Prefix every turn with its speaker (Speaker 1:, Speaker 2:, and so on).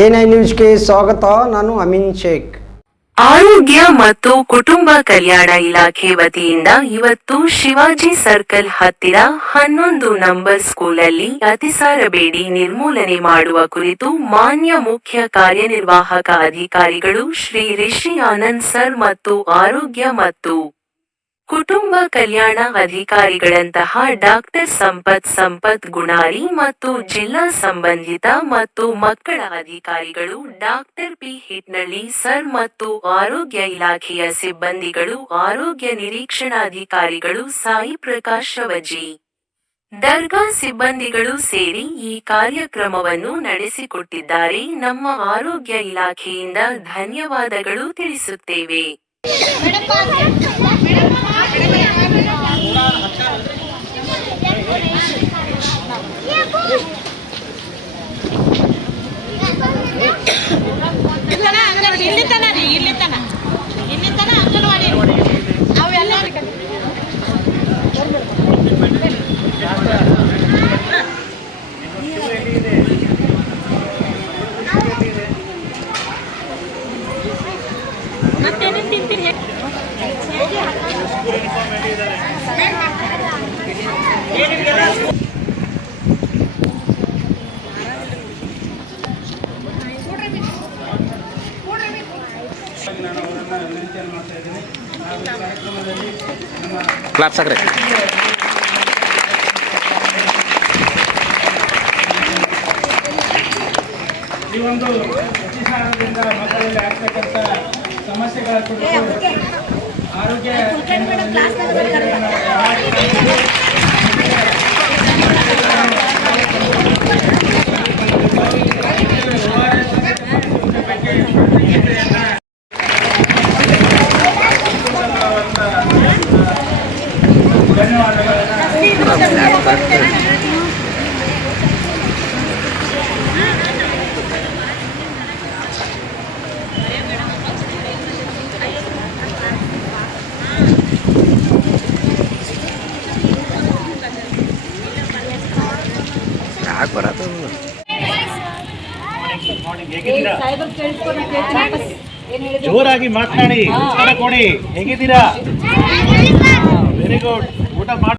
Speaker 1: NI ನ್ಯೂಸ್ಗೆ ಸ್ವಾಗತ, ನಾನು ಅಮಿನ್ ಶೇಖ್.
Speaker 2: ಆರೋಗ್ಯ ಮತ್ತು ಕುಟುಂಬ ಕಲ್ಯಾಣ ಇಲಾಖೆ ವತಿಯಿಂದ ಇವತ್ತು ಶಿವಾಜಿ ಸರ್ಕಲ್ ಹತ್ತಿರ ಹನ್ನೊಂದು ನಂಬರ್ ಸ್ಕೂಲಲ್ಲಿ ಅತಿಸಾರ ಬೇಡಿ ನಿರ್ಮೂಲನೆ ಮಾಡುವ ಕುರಿತು ಮಾನ್ಯ ಮುಖ್ಯ ಕಾರ್ಯನಿರ್ವಾಹಕ ಅಧಿಕಾರಿಗಳು ಶ್ರೀ ರಿಷಿ ಆನಂದ್ ಸರ್ ಮತ್ತು ಆರೋಗ್ಯ ಮತ್ತು ಕುಟುಂಬ ಕಲ್ಯಾಣ ಅಧಿಕಾರಿಗಳಂತಹ ಡಾಕ್ಟರ್ ಸಂಪತ್ ಸಂಪತ್ ಗುಣಾರಿ ಮತ್ತು ಜಿಲ್ಲಾ ಸಂಬಂಧಿತ ಮತ್ತು ಮಕ್ಕಳ ಅಧಿಕಾರಿಗಳು ಡಾಕ್ಟರ್ ಪಿ ಹಿಟ್ನಳ್ಳಿ ಸರ್ ಮತ್ತು ಆರೋಗ್ಯ ಇಲಾಖೆಯ ಸಿಬ್ಬಂದಿಗಳು, ಆರೋಗ್ಯ ನಿರೀಕ್ಷಣಾಧಿಕಾರಿಗಳು ಸಾಯಿ ಪ್ರಕಾಶ್ ಅವಜಿ. ದರ್ಗಾ ಸಿಬ್ಬಂದಿಗಳು ಸೇರಿ ಈ ಕಾರ್ಯಕ್ರಮವನ್ನು ನಡೆಸಿಕೊಟ್ಟಿದ್ದಾರೆ. ನಮ್ಮ ಆರೋಗ್ಯ ಇಲಾಖೆಯಿಂದ ಧನ್ಯವಾದಗಳು ತಿಳಿಸುತ್ತೇವೆ.
Speaker 3: ಕ್ಲಾಪ್ಸ್ ಸಾಕ್ರೆ
Speaker 4: ಈ ಒಂದು ಅತಿಸಾರದಿಂದ ಮಕ್ಕಳಲ್ಲಿ ಆಗ್ತಕ್ಕಂಥ ಸಮಸ್ಯೆಗಳ ಕುರಿತು ಆರೋಗ್ಯ ಜೋರಾಗಿ ಮಾತನಾಡಿ ಉತ್ತರ ಕೊಡಿ ಹೇಗಿದ್ದೀರಾ ವೆರಿ ಗುಡ್ ಊಟ ಮಾಡಿ